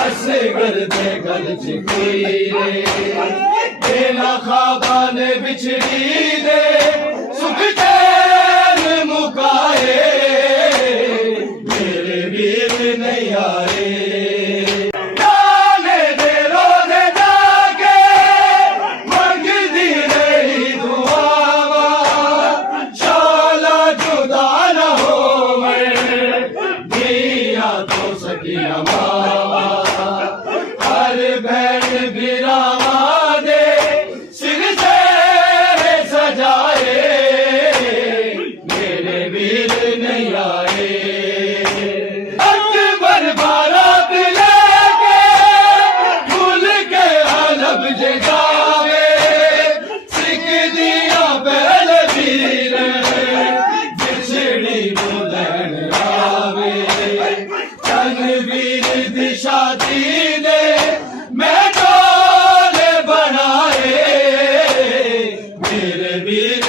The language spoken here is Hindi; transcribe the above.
असगर दे गल च कोई रे बेला खाबा ने बिछड़ी दे सुख चैन मुकाए मेरे वीर नहीं आए गाने दे रोज़े जाके मंगदी रही दुआवा शाला जुदा न होवे दिया तो सकिया मावा हर बहन बिरावा दे सिर से सजाए मेरे वीर नहीं आए अकबर बारात लेके भूल के हलब जगावे सिख दिया पहल वीर बिछड़ी बुलंद आवे वीर दी शादी ने मैं डोले बनाए मेरे वीर